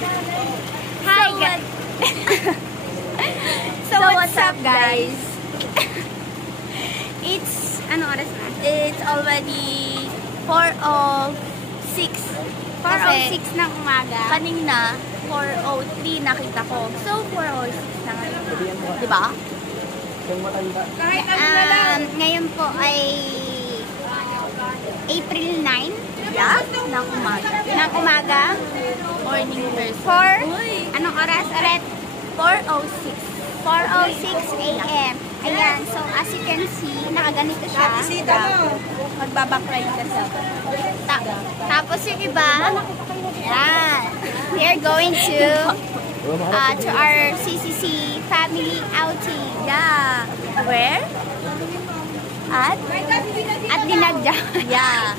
Hi guys! So what's up guys? It's, ano oras na? It's already 4:06. 4:06 ng umaga. Kanina, 4:03 nakita ko. So, 4:06 na ngayon. Diba? Kahit ano na lang. Ngayon po ay April 9. Yeah, ng umaga. Ng umaga. Morning person. Anong oras ulit? 4:06. 4:06 a.m. Ayan, so as you can see, nakaganito siya. Magbabakline ka sa. Tapos yung iba, ayan. We are going to our CCC family outing. Yeah. Where? At Dinadjawan. Yeah.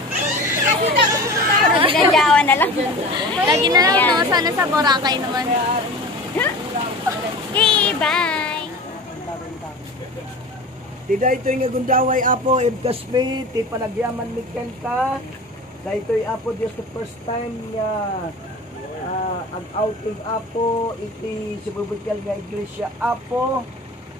Dinadjawan na lang. Lagi na lang, no? Sana sa Boracay naman. Okay, bye! Tida ito'y nga gundaway apo, Ibkasme, ti panagyaman mi Kenta. Da ito'y apo, Diyos the first time nga ang outing apo, iti sibubukal nga iglesia apo.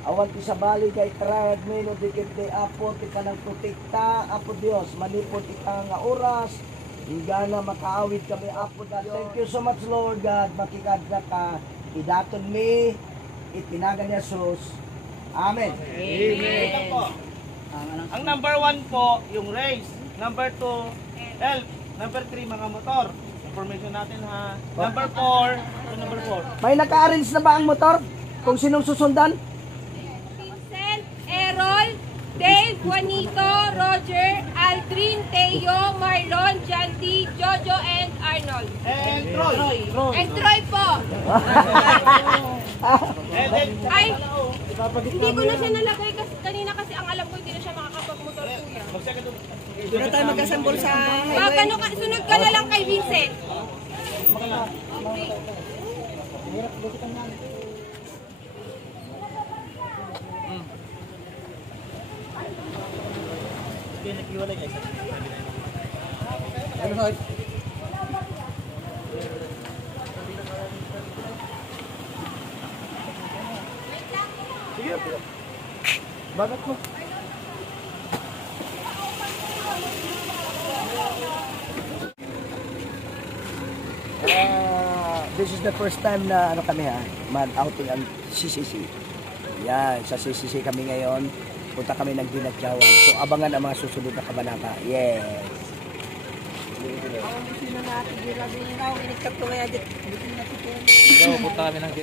Awan ti sa bali kay trayag mi no dikit ti apo, ti kanang protekta, apo Diyos, manipot ita nga oras. Hingga makaawit kami apo na. Thank you so much Lord God, makikadra ka, idaton mi, itinagan ni Jesus. Amen. Amen. Ang number 1 po, yung race. Number 2, health. Number 3, mga motor. Information natin ha. Number 4, number 4. May naka-arrange na ba ang motor? Kung sinong susundan? Vincent, Errol, Dave, Juanito, Roger, Aldrin, Teo, Marlon, Janty, Jojo, and Arnold. And Troy. And Troy po. Ay, hindi ko na siya nalagay kasi kanina kasi ang alam ko hindi na siya makakapag-motor kuya. Hindi na tayo magkasambol sa highway. Sunod ka na lang kay Vincent. Sige, bakit mo? This is the first time na ano kami mag-outing ang CCC. Yan, sa CCC kami ngayon. Punta kami ng Dinadjawan. So abangan ang mga susunod na kabanata. Yes. Punta kami ng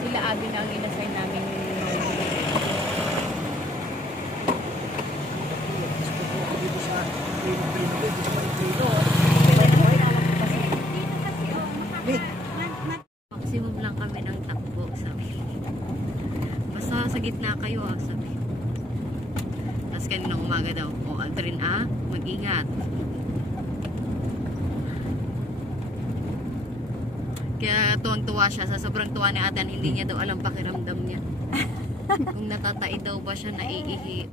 Sila abi na ang inassign namin. Maximum lang kami ng takbo, sabi. Basta sa gitna kayo, sabi. Tapos kaninang umaga daw, Aldrin mag-ingat. Kaya tuwang-tuwa siya, sa sobrang tuwa ni Adan, hindi niya daw alam pakiramdam niya. Kung natatai daw ba siya, naiihi.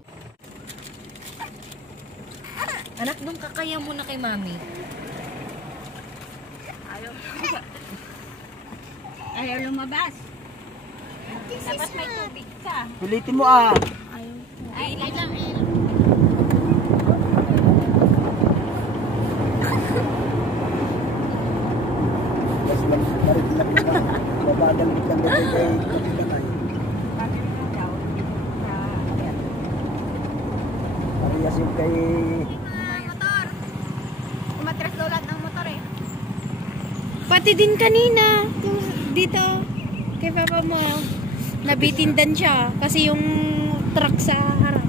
Anak, doon kakaya muna kay mami. Ayaw lumabas. Dapat may tubig ka. Pilitin mo Ay, lang. Babagal kita kay Parehas yung kay Motor. Umatras daw lahat ng motor eh. Pati din kanina, dito, kay papa mo, nabitindan siya kasi yung truck sa harap.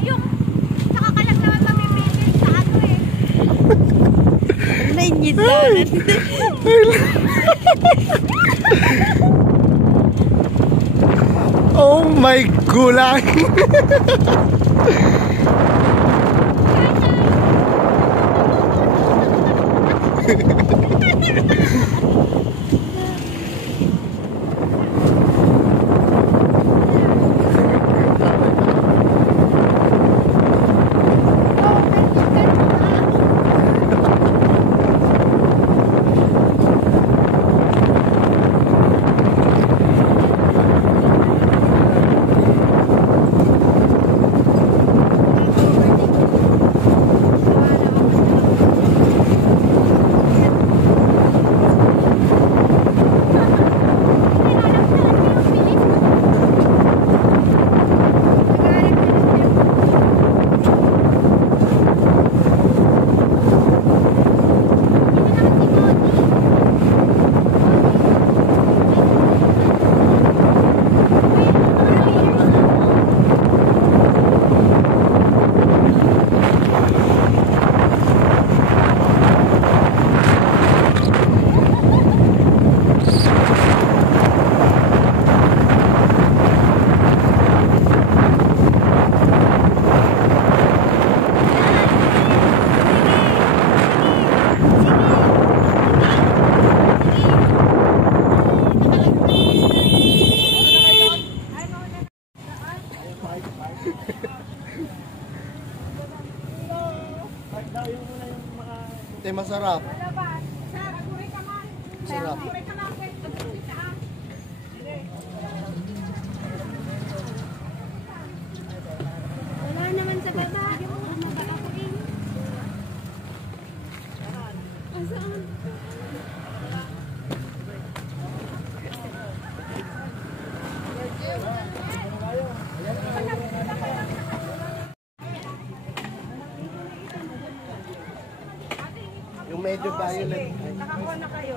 Yung nakakalag naman mamipigil sa ano eh. Nainit doon. oh my gulang. Ito masarap. Sarap. Wala naman sa baba. Yung medyo violet. Nakakuha na kayo.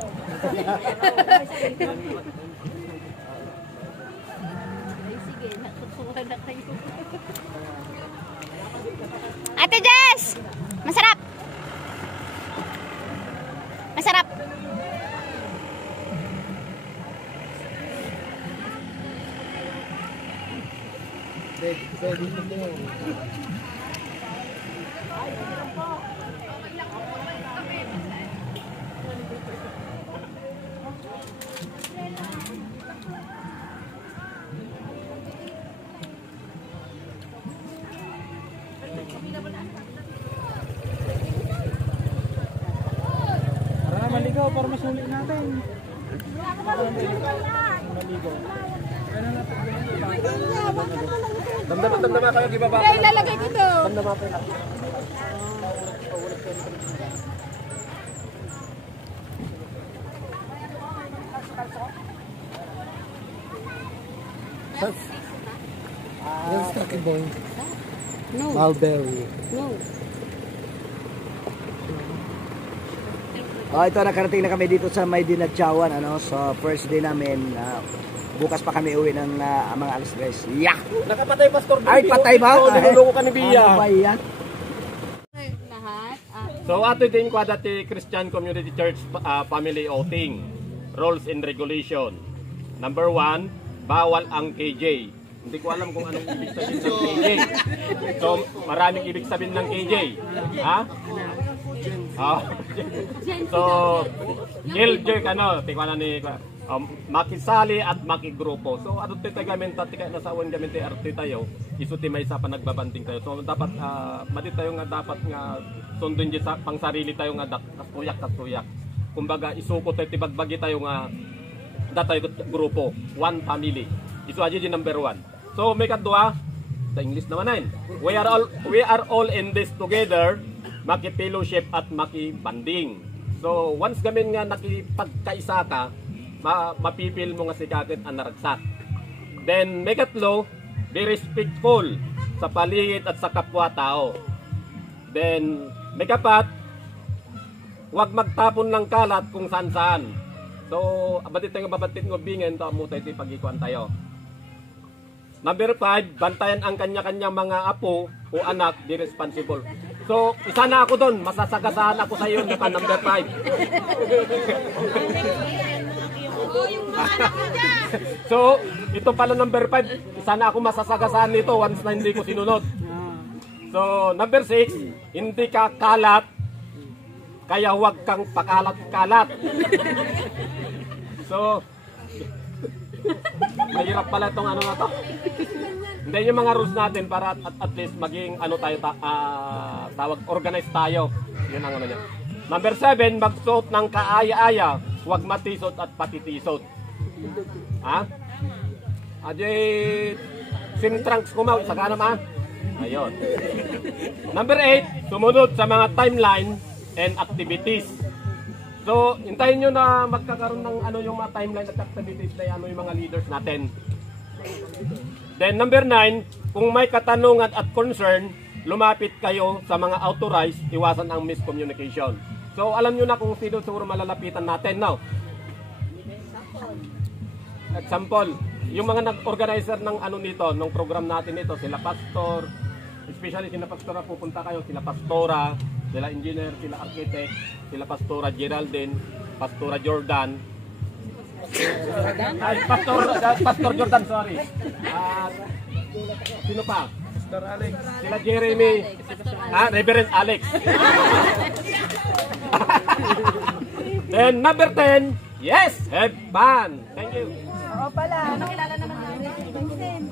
Ay, sige, nakakuha na kayo. Ate Jess! Masarap! Masarap! Tara na, maligaw para masuli natin. Damdaman kayo, di ba ba? Ay, lalagay dito. Damdaman kayo. Yung Stucky Boy. No. Mulberry. No. Ito nakarating na kami dito sa May Dinadjawan, ano, so first day namin. Bukas pa kami uwi ng mga alas 3. Yeah! Nakapatay, Pastor. Ay, patay ba? Niluloko ka ni Bia. Ano ba yan? Lahat. So ato din ko dati Christian Community Church family outing. Rules and regulation. Number 1, bawal ang KJ. Hindi ko alam kung anong ibig sabihin ng KJ. So maraming ibig sabihin ng KJ. Ha? Oh. So Killjoy ano, tikwa na ni makisali at makigrupo. So ano tayo gamit tatika na sa awan gamit arte tayo. Isuti may sa panagbabanting tayo. So dapat madi tayo nga dapat nga sundon di sa pangsarili tayo nga kasuyak. Kumbaga isuko tayo tibagbagi tayo nga tayo grupo, one family. Isu aja di number 1. So may kadua sa English naman nain. We are all in this together, maki-fellowship at maki-banding. So once gamin nga nakipagkaisa ka, mapipil mo nga si kakit ang naragsak. Then may katlo, be respectful sa paligid at sa kapwa-tao. Then may kapat, huwag magtapon ng kalat kung saan-saan. So abatit tayo babatit ng bingen, to mo tayo pag-ikuan tayo. Number 5, bantayan ang kanya-kanyang mga apo o anak, be responsible. So, isa na ako doon, masasagasaan ako sa iyo na number 5. So, ito pala number 5, isa na ako masasagasaan nito once na hindi ko sinunod. So, number 6, hindi ka kalat, kaya huwag kang pakalat-kalat. So, mahirap pala itong ano na to. Hindi yung mga rules natin para at least maging ano tayo tawag organized tayo. Yun ang ano niya. Number 7, magsuot ng kaaya-aya, huwag matisot at patitisot. Ha? Ajay sim trunks ko mau isa ka naman. Ayun. Number 8, sumunod sa mga timeline and activities. So, hintayin nyo na magkakaroon ng ano yung mga timeline at activities na ano yung mga leaders natin. Then number 9, kung may katanungan at concern, lumapit kayo sa mga authorized, iwasan ang miscommunication. So, alam nyo na kung sino siguro malalapitan natin now. Example, yung mga nag-organizer ng ano nito, ng program natin ito, sila pastor, especially sila pastora, pupunta kayo, sila pastora, sila engineer, sila architect, sila pastora Geraldine, pastora Jordan. Pastor Jordan, sorry. Sino pa? Pastor Alex. Sila Jeremy. Reverend Alex. And number 10, yes, have fun. Thank you. Oo pala, nakilala naman namin si Vincent.